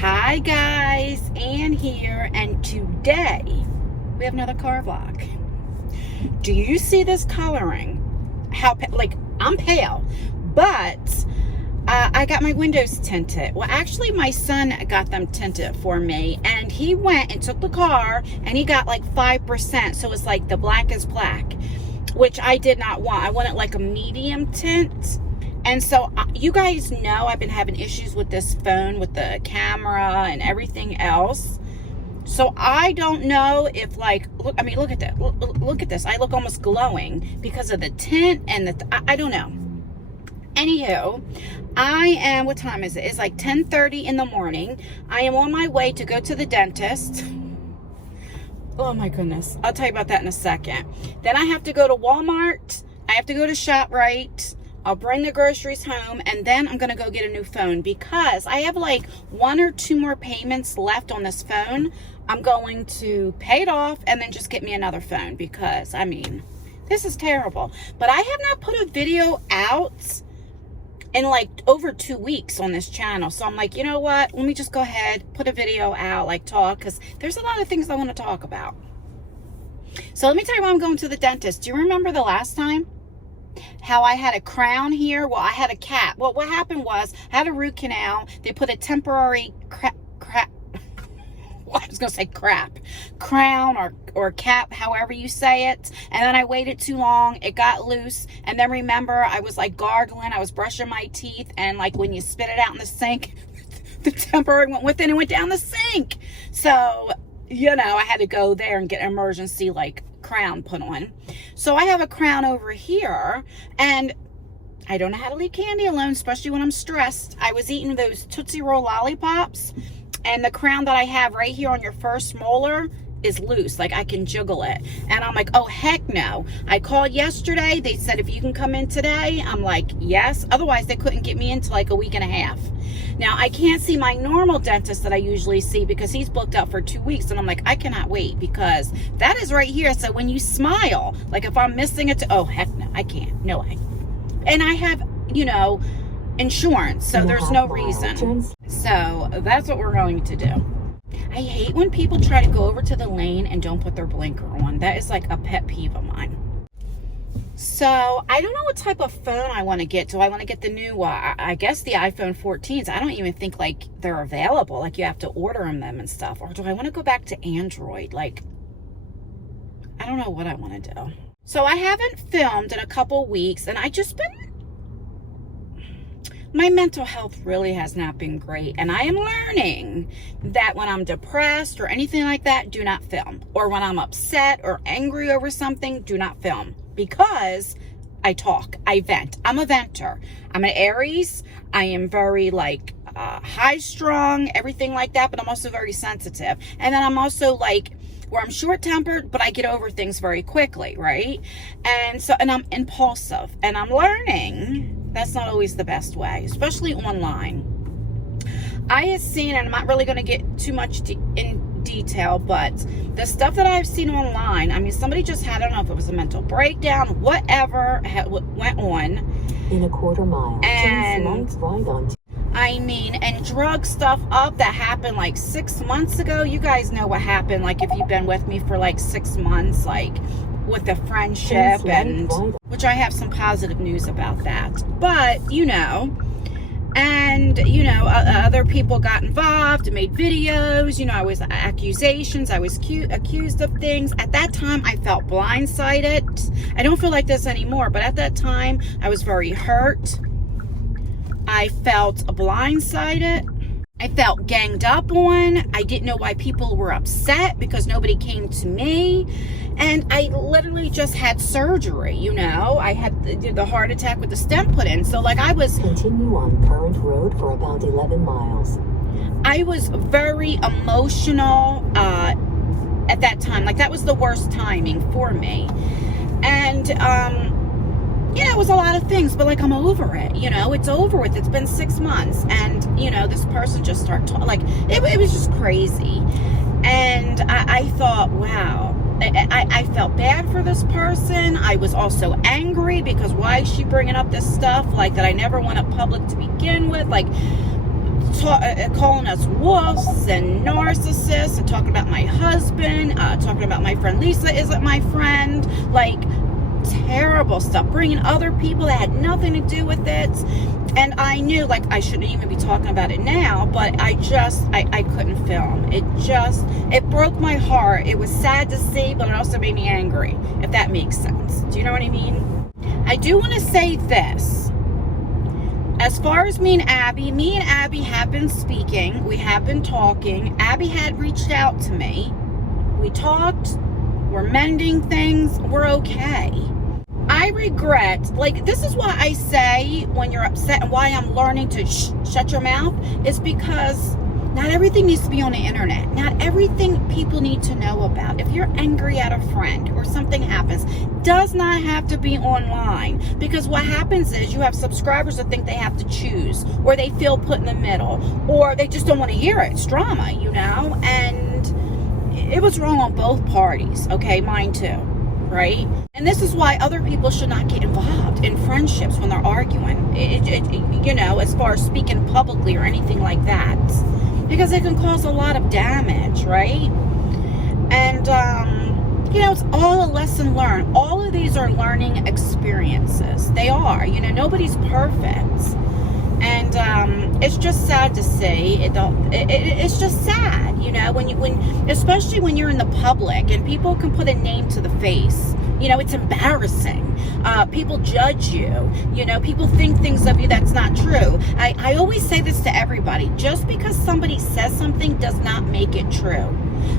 Hi guys, Ann here, and today we have another car vlog. Do you see this coloring? I'm pale, but I got my windows tinted. Well, actually my son got them tinted for me, and he went and took the car and he got like 5%, so it's like the black is black, which I did not want. I wanted like a medium tint. And so you guys know I've been having issues with this phone, with the camera and everything else. So I don't know if look at that. Look at this. I look almost glowing because of the tint and I don't know. Anywho, what time is it? It's like 10:30 in the morning. I am on my way to go to the dentist. Oh my goodness. I'll tell you about that in a second. Then I have to go to Walmart. I have to go to ShopRite. I'll bring the groceries home, and then I'm going to go get a new phone because I have like 1 or 2 more payments left on this phone. I'm going to pay it off and then just get me another phone because, this is terrible. But I have not put a video out in like over 2 weeks on this channel. So I'm like, you know what? Let me just go ahead, put a video out, talk, because there's a lot of things I want to talk about. So let me tell you why I'm going to the dentist. Do you remember the last time? How I had a crown here? Well, I had a cap. Well, what happened was I had a root canal. They put a temporary crown or cap, however you say it. And then I waited too long. It got loose. And then remember, I was like gargling. I was brushing my teeth. And like when you spit it out in the sink, the temporary went with it and went down the sink. So, I had to go there and get an emergency crown put on. So I have a crown over here, and I don't know how to leave candy alone, especially when I'm stressed. I was eating those Tootsie Roll lollipops, and the crown that I have right here on your first molar is loose. I can jiggle it. And I'm like, oh, heck no. I called yesterday. They said, if you can come in today. I'm like, yes. Otherwise, they couldn't get me into a week and a half. Now, I can't see my normal dentist that I usually see because he's booked out for 2 weeks. And I'm like, I cannot wait because that is right here. So when you smile, if I'm missing it, oh, heck no, I can't. No way. And I have, insurance. So there's no reason. So that's what we're going to do. I hate when people try to go over to the lane and don't put their blinker on. That is a pet peeve of mine. So I don't know what type of phone I want to get. Do I want to get the new, I guess the iPhone 14s. I don't even think they're available. You have to order them and stuff. Or do I want to go back to Android? I don't know what I want to do. So I haven't filmed in a couple weeks, and my mental health really has not been great. And I am learning that when I'm depressed or anything like that, do not film. Or when I'm upset or angry over something, do not film. Because I talk, I vent. I'm a venter. I'm an Aries. I am very high strung, everything like that, but I'm also very sensitive. And then I'm also where I'm short tempered, but I get over things very quickly, right? And I'm impulsive, and I'm learning that's not always the best way, especially online. I have seen, and I'm not really going to get too much in detail, but the stuff that I've seen online, somebody just had, I don't know if it was a mental breakdown, whatever went on. In a quarter mile, and right on. And drug stuff up that happened 6 months ago. You guys know what happened, if you've been with me for 6 months, with the friendship, and which I have some positive news about that. But, other people got involved and made videos, I was accusations, I was accused of things. At that time, I felt blindsided. I don't feel like this anymore, but at that time, I was very hurt. I felt blindsided. I felt ganged up on. I didn't know why people were upset because nobody came to me. And I literally just had surgery, I had the heart attack with the stent put in. So I was... Continue on current road for about 11 miles. I was very emotional at that time. That was the worst timing for me. And, it was a lot of things, but I'm over it, it's over with. It's been 6 months, and this person just started talking, it was just crazy. And I thought, wow, I felt bad for this person. I was also angry because why is she bringing up this stuff that I never wanted public to begin with? calling us wolves and narcissists, and talking about my husband, talking about my friend Lisa isn't my friend, like terrible stuff, bringing other people that had nothing to do with it. And I knew, like, I shouldn't even be talking about it now, but I couldn't film. It broke my heart. It was sad to see, but it also made me angry, if that makes sense. Do you know what I mean? I do want to say this. As far as me and Abby have been speaking. We have been talking. Abby had reached out to me. We talked. We're mending things. We're okay. I regret, like, this is why I say when you're upset, and why I'm learning to shut your mouth, is because not everything needs to be on the internet. Not everything people need to know about. If you're angry at a friend or something happens, does not have to be online. Because what happens is you have subscribers that think they have to choose, or they feel put in the middle, or they just don't want to hear it. It's drama, you know? And it was wrong on both parties, okay? Mine too, right? And this is why other people should not get involved in friendships when they're arguing, you know, as far as speaking publicly or anything like that, because it can cause a lot of damage, right? And you know, it's all a lesson learned. All of these are learning experiences. They are, you know, nobody's perfect. And it's just sad to see. It's just sad, you know, especially when you're in the public and people can put a name to the face. You know, it's embarrassing. People judge you. You know, people think things of you that's not true. I always say this to everybody. Just because somebody says something does not make it true.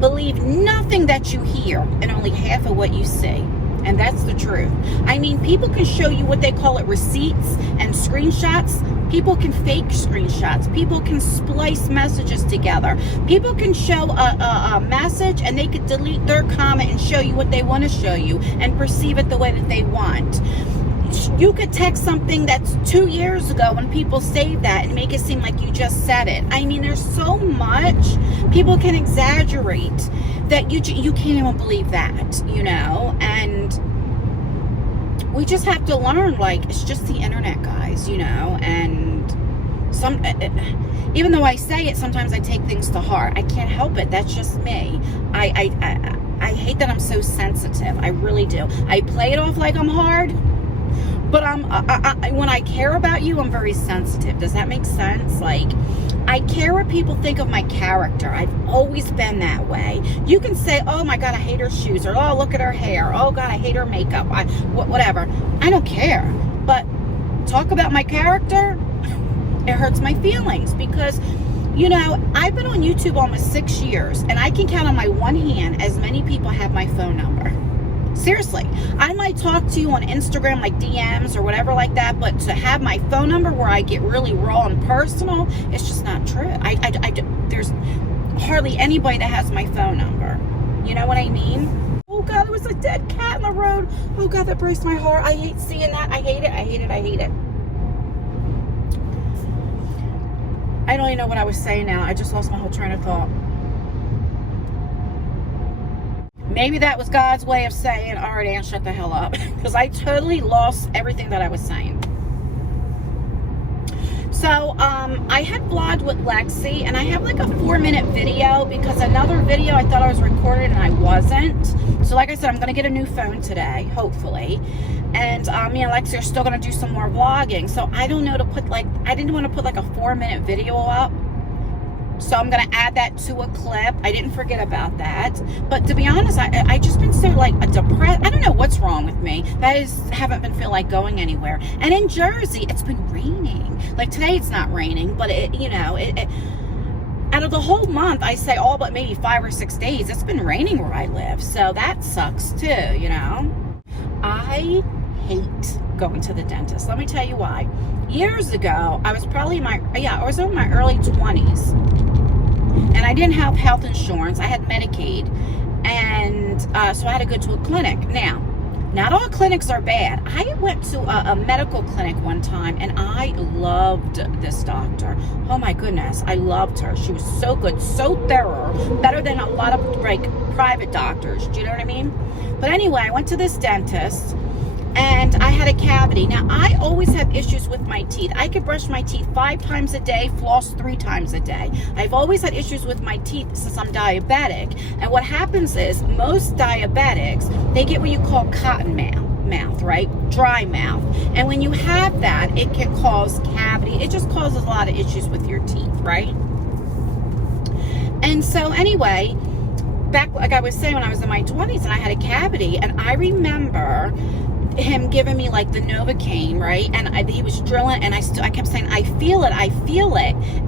Believe nothing that you hear and only half of what you see. And that's the truth. I mean, people can show you what they call it receipts and screenshots. People can fake screenshots. People can splice messages together. People can show a message and they could delete their comment and show you what they want to show you and perceive it the way that they want. You could text something that's 2 years ago and people save that and make it seem like you just said it. I mean, there's so much. People can exaggerate that you can't even believe that, you know? And we just have to learn, like, it's just the internet, guys, you know? And even though I say it, sometimes I take things to heart. I can't help it. That's just me. I hate that I'm so sensitive. I really do. I play it off like I'm hard. But when I care about you, I'm very sensitive. Does that make sense? Like, I care what people think of my character. I've always been that way. You can say, oh my God, I hate her shoes, or oh, look at her hair. Oh God, I hate her makeup. Whatever. I don't care. But talk about my character, it hurts my feelings because, you know, I've been on YouTube almost 6 years, and I can count on my one hand as many people have my phone number. Seriously, I might talk to you on Instagram, like DMs or whatever like that, but to have my phone number where I get really raw and personal, it's just not true. There's hardly anybody that has my phone number. You know what I mean? Oh God, there was a dead cat in the road. Oh God, that breaks my heart. I hate seeing that. I hate it. I hate it. I hate it. I don't even know what I was saying now. I just lost my whole train of thought. Maybe that was God's way of saying, all right, Ann, shut the hell up. Because I totally lost everything that I was saying. So, I had vlogged with Lexi, and I have like a 4-minute video because another video I thought I was recorded and I wasn't. So like I said, I'm going to get a new phone today, hopefully. And me and Lexi are still going to do some more vlogging. So I don't know I didn't want to put like a 4-minute video up. So I'm going to add that to a clip. I didn't forget about that. But to be honest, I just been so like depressed. I don't know what's wrong with me. Haven't been feeling like going anywhere. And in Jersey, it's been raining. Like today it's not raining, but out of the whole month, I say all but maybe 5 or 6 days, it's been raining where I live. So that sucks too, you know. I hate going to the dentist. Let me tell you why. Years ago, I was probably in my early 20s. And I didn't have health insurance. I had Medicaid. And so I had to go to a clinic. Now, not all clinics are bad. I went to a medical clinic one time, and I loved this doctor. Oh my goodness, I loved her. She was so good, so thorough, better than a lot of like private doctors. Do you know what I mean? But anyway, I went to this dentist, and I had a cavity. Now, I always have issues with my teeth. I could brush my teeth 5 times a day, floss 3 times a day. I've always had issues with my teeth since I'm diabetic. And what happens is most diabetics, they get what you call cotton mouth, right? Dry mouth. And when you have that, it can cause cavity. It just causes a lot of issues with your teeth, right? And so anyway, back, like I was saying, when I was in my 20s and I had a cavity, and I remember him giving me like the Novocaine, right? And he was drilling, and I kept saying, I feel it,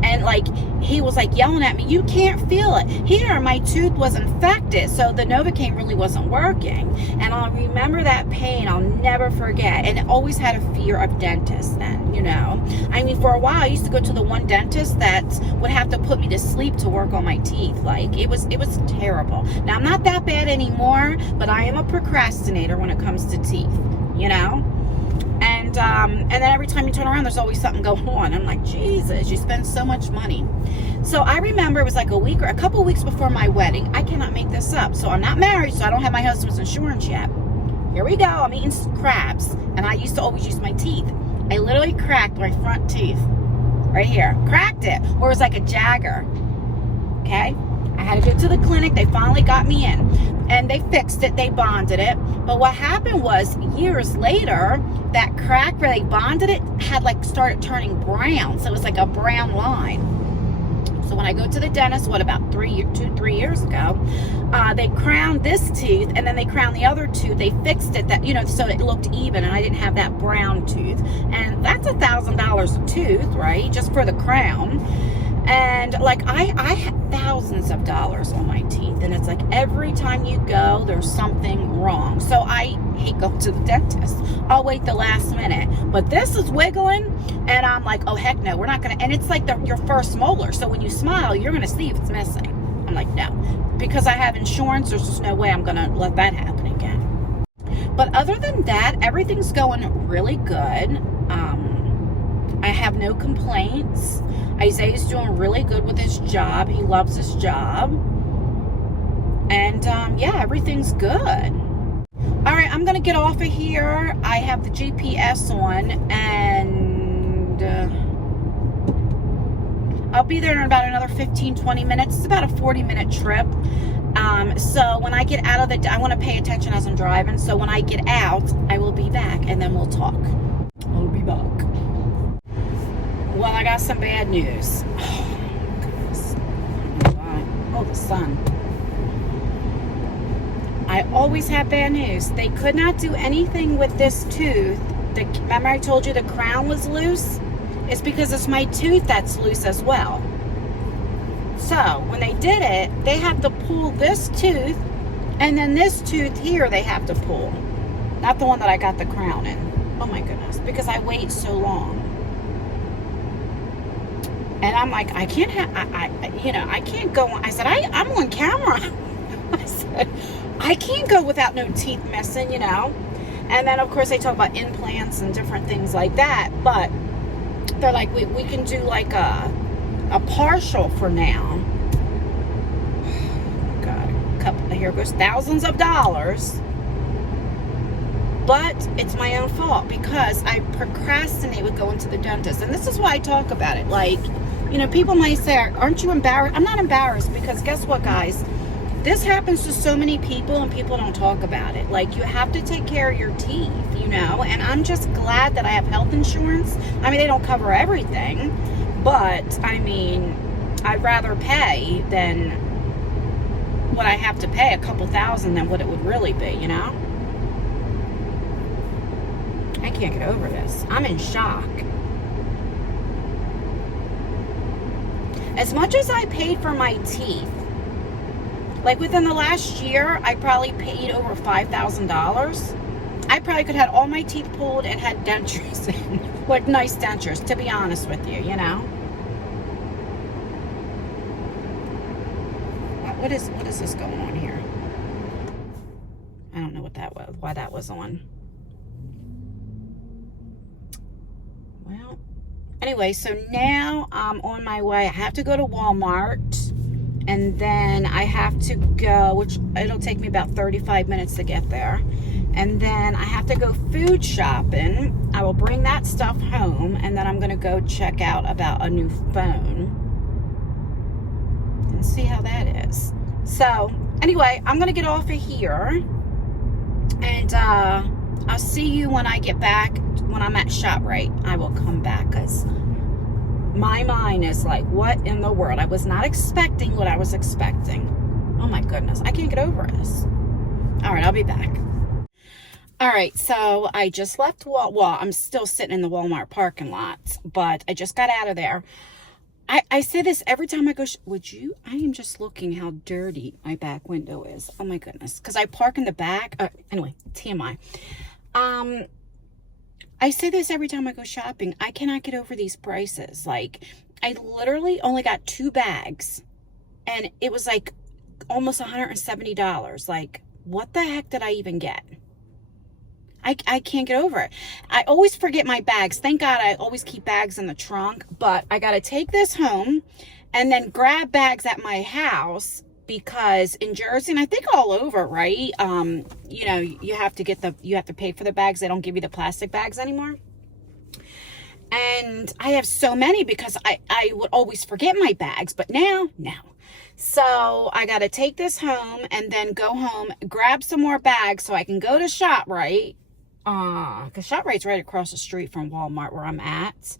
and like he was like yelling at me, you can't feel it. Here, my tooth was infected, so the Novocaine really wasn't working. And I'll remember that pain, I'll never forget. And I always had a fear of dentists then, you know. I mean, for a while I used to go to the one dentist that would have to put me to sleep to work on my teeth. Like it was terrible. Now, I'm not that bad anymore, but I am a procrastinator when it comes to teeth, you know. And then every time you turn around, there's always something going on. I'm like, Jesus, you spend so much money. So I remember it was like a couple weeks before my wedding. I cannot make this up. So I'm not married, so I don't have my husband's insurance yet. Here we go. I'm eating crabs, and I used to always use my teeth. I literally cracked my front teeth right here. Cracked it, or it was like a jagger. Okay. I had to go to the clinic. They finally got me in, and they fixed it. They bonded it. But what happened was, years later, that crack where they bonded it had like started turning brown. So it was like a brown line. So when I go to the dentist, about 3 years ago, they crowned this tooth, and then they crowned the other tooth. They fixed it, that, you know, so it looked even, and I didn't have that brown tooth. And that's $1,000 a tooth, right? Just for the crown. And like I had thousands of dollars on my teeth, and it's like every time you go, there's something wrong. So I hate going to the dentist. I'll wait the last minute. But this is wiggling, and I'm like, oh heck no, we're not gonna. And it's like your first molar, so when you smile, you're gonna see if it's missing. I'm like, no, because I have insurance. There's just no way I'm gonna let that happen again. But other than that, everything's going really good. I have no complaints. Isaiah's doing really good with his job. He loves his job. And yeah, everything's good. All right, I'm going to get off of here. I have the GPS on, and I'll be there in about another 15-20 minutes. It's about a 40-minute trip. So when I get out of I want to pay attention as I'm driving. So when I get out, I will be back, and then we'll talk. I'll be back. Well, I got some bad news. Oh, goodness. Oh, the sun. I always have bad news. They could not do anything with this tooth. Remember I told you the crown was loose? It's because it's my tooth that's loose as well. So, when they did it, they have to pull this tooth, and then this tooth here they have to pull. Not the one that I got the crown in. Oh my goodness. Because I wait so long. And I'm like, I can't I can't go on. I said, I'm on camera. I said, I can't go without no teeth missing, you know. And then, of course, they talk about implants and different things like that. But they're like, we can do like a partial for now. God, here goes thousands of dollars. But it's my own fault because I procrastinate with going to the dentist. And this is why I talk about it. Like, you know, people might say, aren't you embarrassed? I'm not embarrassed, because guess what, guys? This happens to so many people, and people don't talk about it. Like, you have to take care of your teeth, you know? And I'm just glad that I have health insurance. I mean, they don't cover everything. But, I mean, I'd rather pay than what I have to pay, a couple thousand, than what it would really be, you know? I can't get over this. I'm in shock. As much as I paid for my teeth, like within the last year, I probably paid over $5,000. I probably could have had all my teeth pulled and had dentures in. Like nice dentures, to be honest with you, you know? What is this going on here? I don't know what that was, why that was on. Well, anyway, so now I'm on my way. I have to go to Walmart, and then I have to go, which it'll take me about 35 minutes to get there. And then I have to go food shopping. I will bring that stuff home, and then I'm going to go check out about a new phone and see how that is. So anyway, I'm going to get off of here, and I'll see you when I get back, when I'm at ShopRite. I will come back, because my mind is like, what in the world? I was not expecting what I was expecting. Oh my goodness, I can't get over this. All right, I'll be back. All right, so I just left well, I'm still sitting in the Walmart parking lot, but I just got out of there. I say this every time I go, I am just looking how dirty my back window is. Oh my goodness, because I park in the back. Anyway, TMI. I say this every time I go shopping. I cannot get over these prices. Like, I literally only got 2 bags, and it was like almost $170. Like, what the heck did I even get? I can't get over it. I always forget my bags. Thank God I always keep bags in the trunk, but I got to take this home and then grab bags at my house, because in Jersey, and I think all over, right? You know, you have to pay for the bags. They don't give you the plastic bags anymore. And I have so many because I would always forget my bags, but now, no. So I got to take this home and then go home, grab some more bags so I can go to ShopRite. Because ShopRite's right across the street from Walmart where I'm at.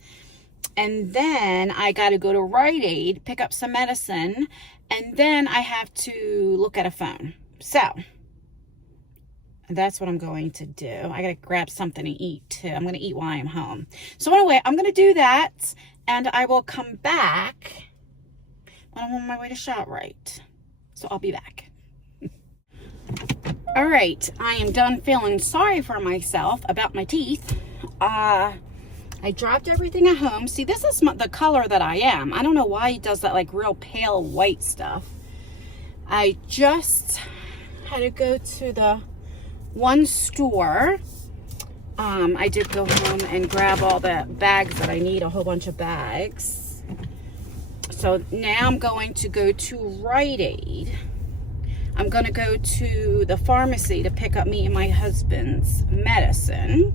And then I got to go to Rite Aid, pick up some medicine, and then I have to look at a phone. So that's what I'm going to do. I got to grab something to eat too. I'm going to eat while I'm home. So anyway, I'm going to do that, and I will come back when I'm on my way to ShopRite. So I'll be back. All right, I am done feeling sorry for myself about my teeth. I dropped everything at home. See, this is the color that I am. I don't know why he does that like real pale white stuff. I just had to go to the one store. I did go home and grab all the bags that I need, a whole bunch of bags. So now I'm going to go to Rite Aid. I'm going to go to the pharmacy to pick up me and my husband's medicine.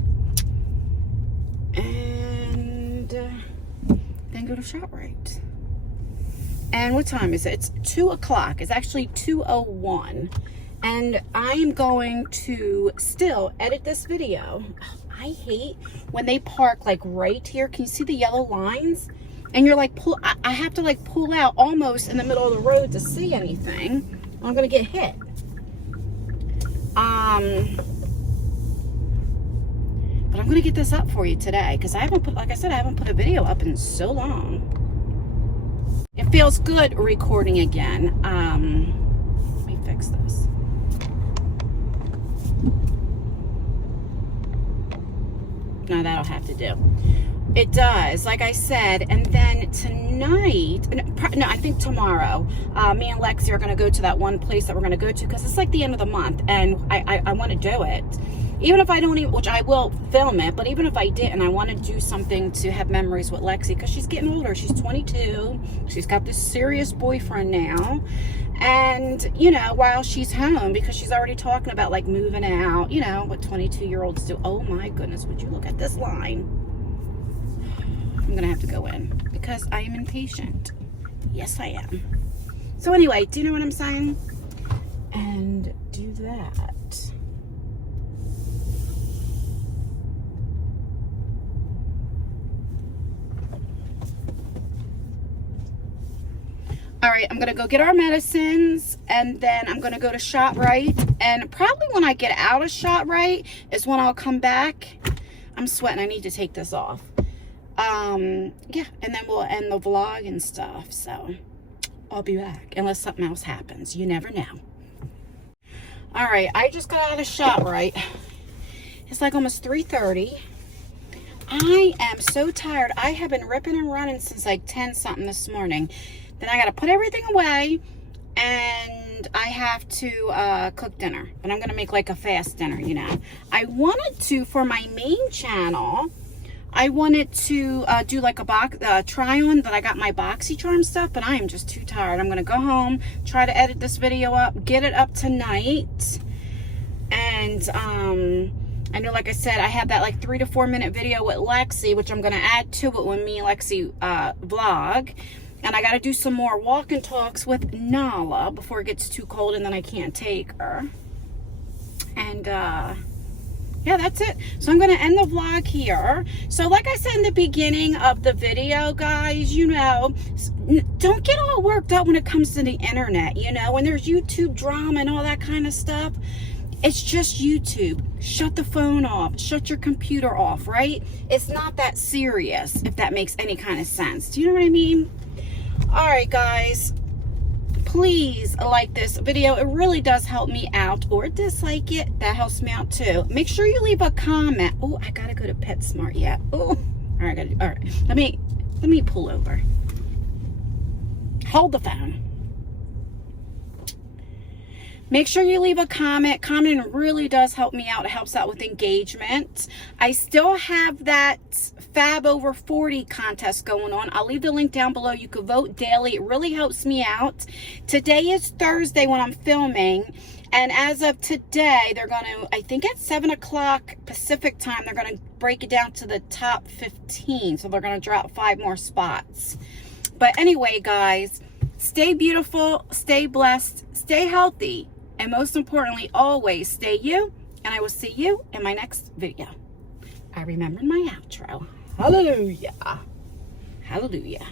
And then go to ShopRite. And what time is it? It's 2 o'clock. It's actually 2:01. And I am going to still edit this video. I hate when they park like right here. Can you see the yellow lines? And you're like, I have to like pull out almost in the middle of the road to see anything. I'm gonna get hit. But I'm gonna get this up for you today, because I haven't put, like I said, I haven't put a video up in so long. It feels good recording again. Let me fix this. No, that'll have to do. It does, like I said. And then tonight, no, I think tomorrow, me and Lexi are going to go to that one place that we're going to go to, because it's like the end of the month, and I want to do it. Even if I don't even, which I will film it, but even if I didn't, I want to do something to have memories with Lexi, because she's getting older. She's 22. She's got this serious boyfriend now. And, you know, while she's home, because she's already talking about like moving out, you know, what 22-year-olds do. Oh my goodness, would you look at this line? I'm gonna have to go in because I am impatient. Yes, I am. So anyway, do you know what I'm saying? And do that. All right, I'm gonna go get our medicines, and then I'm gonna go to ShopRite, and probably when I get out of ShopRite is when I'll come back. I'm sweating, I need to take this off. Yeah, and then we'll end the vlog and stuff, so I'll be back, unless something else happens. You never know. All right, I just got out of ShopRite. It's like almost 3:30. I am so tired. I have been ripping and running since like 10 something this morning. Then I got to put everything away, and I have to cook dinner. But I'm going to make like a fast dinner, you know. I wanted to, for my main channel, I wanted to do like a try on that I got my BoxyCharm stuff, but I am just too tired. I'm going to go home, try to edit this video up, get it up tonight, and And I know, like I said, I had that like 3 to 4 minute video with Lexi, which I'm going to add to it when me and Lexi vlog. And I got to do some more walk and talks with Nala before it gets too cold and then I can't take her. And yeah, that's it. So I'm going to end the vlog here. So like I said in the beginning of the video, guys, you know, don't get all worked up when it comes to the internet. You know, when there's YouTube drama and all that kind of stuff, it's just YouTube. Shut the phone off. Shut your computer off, right? It's not that serious, if that makes any kind of sense. Do you know what I mean? All right, guys. Please like this video. It really does help me out, or dislike it. That helps me out too. Make sure you leave a comment. Oh, I gotta go to PetSmart yet. Oh, all right, all right. Let me pull over. Hold the phone. Make sure you leave a comment. Commenting really does help me out. It helps out with engagement. I still have that Fab Over 40 contest going on. I'll leave the link down below. You can vote daily. It really helps me out. Today is Thursday when I'm filming. And as of today, they're going to, I think at 7 o'clock Pacific time, they're going to break it down to the top 15. So they're going to drop 5 more spots. But anyway, guys, stay beautiful, stay blessed, stay healthy. And most importantly, always stay you, and I will see you in my next video. I remembered my outro. Hallelujah. Hallelujah.